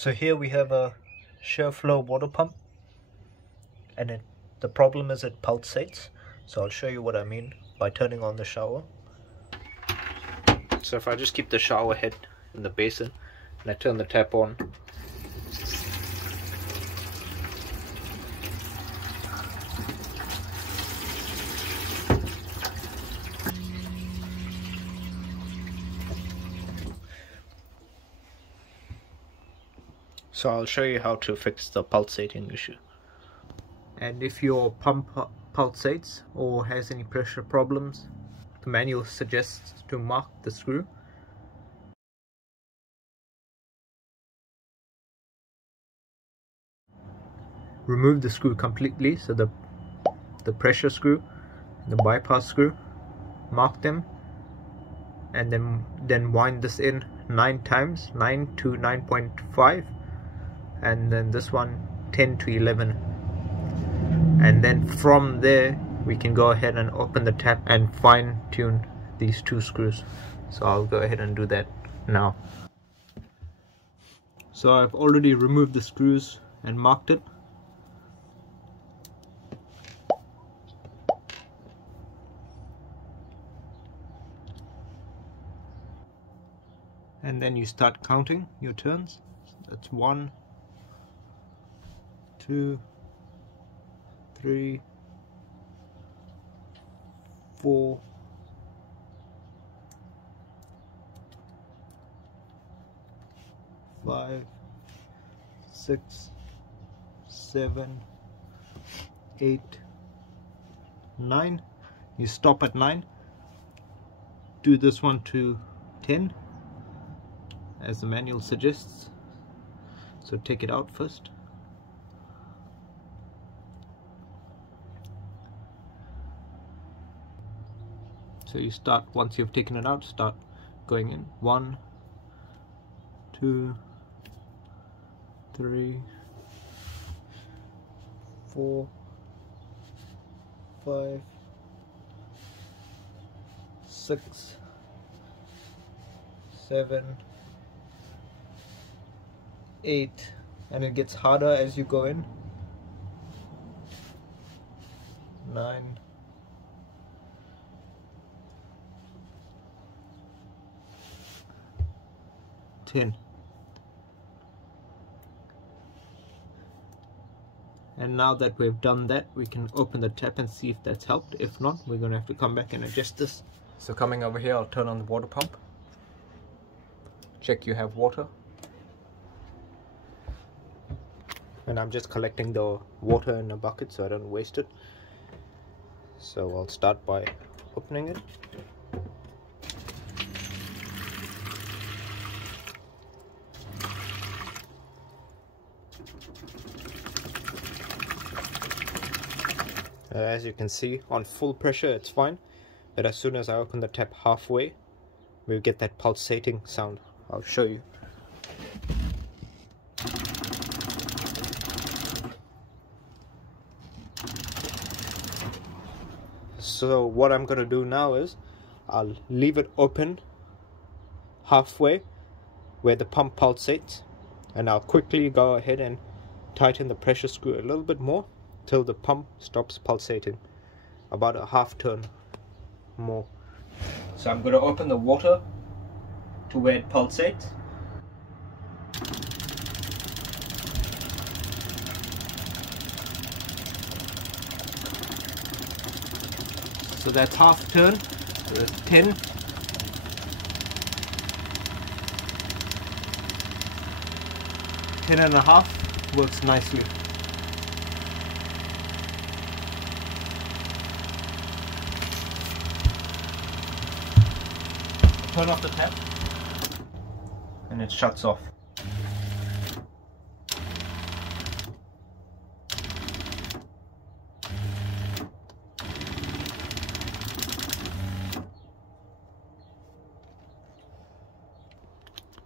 So here we have a Shurflo water pump, and the problem is it pulsates. So I'll show you what I mean by turning on the shower. So if I just keep the shower head in the basin and I turn the tap on, so I'll show you how to fix the pulsating issue. And if your pump pulsates or has any pressure problems, the manual suggests to mark the screw. Remove the screw completely, so the pressure screw, the bypass screw, mark them, and then wind this in 9 times, 9 to 9.5, and then this one 10 to 11, and then from there we can go ahead and open the tap and fine tune these 2 screws. So I'll go ahead and do that now. So I've already removed the screws and marked it. And then you start counting your turns. That's 1, 2, 3, 4, 5, 6, 7, 8, 9. You stop at 9. Do this one to 10 as the manual suggests. So take it out first. So you start, once you've taken it out, start going in. 1, 2, 3, 4, 5, 6, 7, 8, and it gets harder as you go in. 9, 10. And now that we've done that, we can open the tap and see if that's helped. If not, we're going to have to come back and adjust this. So coming over here, I'll turn on the water pump. Check you have water. And I'm just collecting the water in a bucket so I don't waste it. So I'll start by opening it. As you can see, on full pressure it's fine, but as soon as I open the tap halfway, we'll get that pulsating sound. I'll show you. So what I'm going to do now is I'll leave it open halfway where the pump pulsates, and I'll quickly go ahead and tighten the pressure screw a little bit more till the pump stops pulsating, about a half turn more. So I'm going to open the water to where it pulsates. So that's half turn, so that's 10. Ten and a half works nicely. Turn off the tap and it shuts off.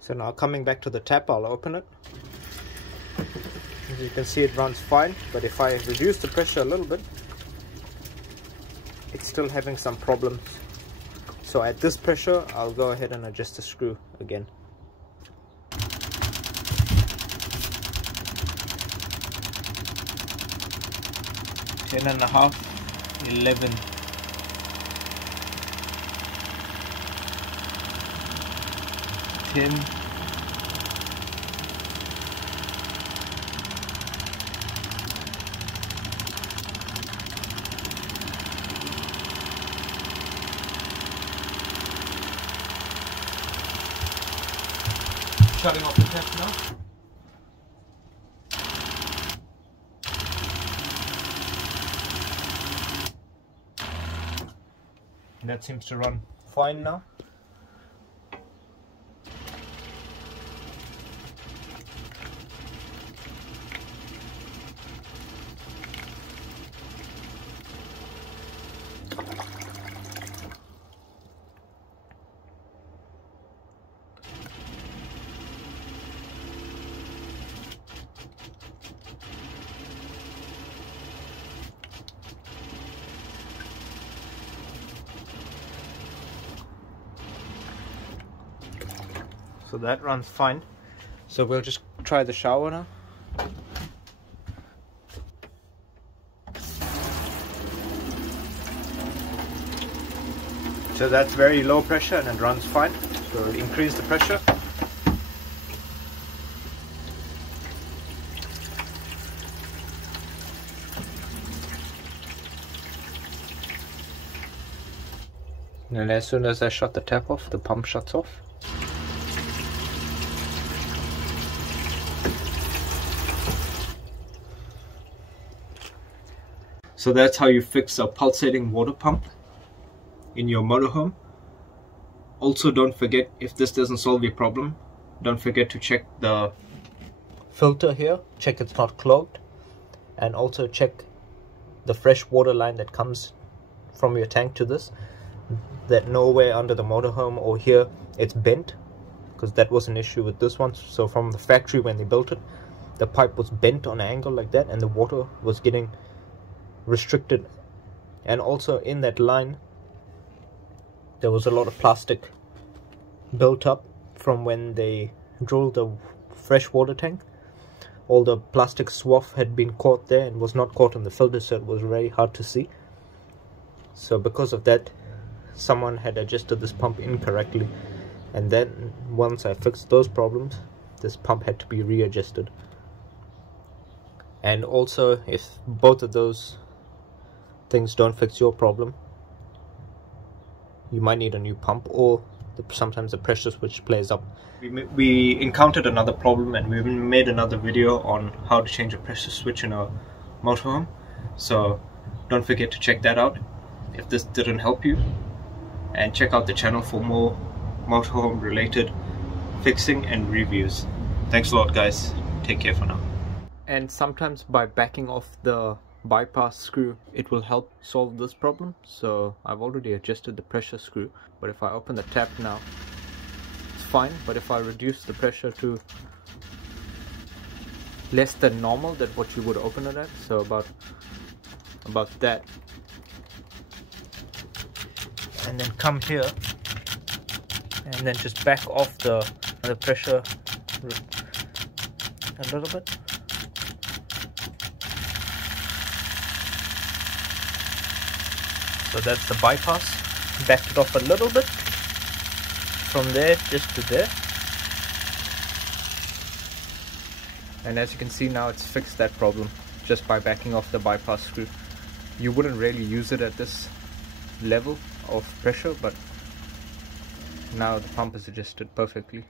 So now coming back to the tap, I'll open it. As you can see, it runs fine, but if I reduce the pressure a little bit, it's still having some problems. So at this pressure, I'll go ahead and adjust the screw again. 10.5, 11, 10, 'Shutting off the tap now. That seems to run fine now. So that runs fine. So we'll just try the shower now. So that's very low pressure and it runs fine. So we'll increase the pressure. And as soon as I shut the tap off, the pump shuts off. So that's how you fix a pulsating water pump in your motorhome. Also, don't forget, if this doesn't solve your problem, don't forget to check the filter here, check it's not clogged, and also check the fresh water line that comes from your tank to this, that nowhere under the motorhome or here it's bent, because that was an issue with this one. So from the factory when they built it, the pipe was bent on an angle like that and the water was getting restricted. And also in that line there was a lot of plastic built up from when they drilled the fresh water tank. All the plastic swath had been caught there and was not caught in the filter, so it was very hard to see. So because of that, someone had adjusted this pump incorrectly, and then once I fixed those problems, this pump had to be readjusted. And also, if both of those things don't fix your problem, you might need a new pump, or sometimes the pressure switch plays up. We encountered another problem and we made another video on how to change a pressure switch in a motorhome, so don't forget to check that out if this didn't help you, and check out the channel for more motorhome related fixing and reviews. Thanks a lot guys, take care for now. And sometimes by backing off the bypass screw it will help solve this problem. So I've already adjusted the pressure screw, but if I open the tap now it's fine, but if I reduce the pressure to less than normal, than what you would open it at, so about that, and then come here and then just back off the pressure a little bit. So that's the bypass. Backed it off a little bit from there just to there, and as you can see now it's fixed that problem just by backing off the bypass screw. You wouldn't really use it at this level of pressure, but now the pump is adjusted perfectly.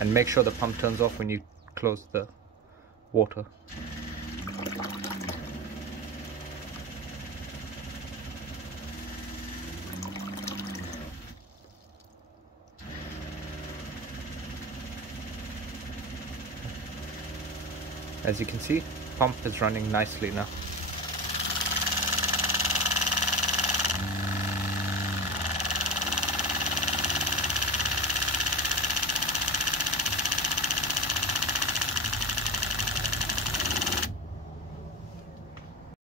And make sure the pump turns off when you close the water. As you can see, pump is running nicely now.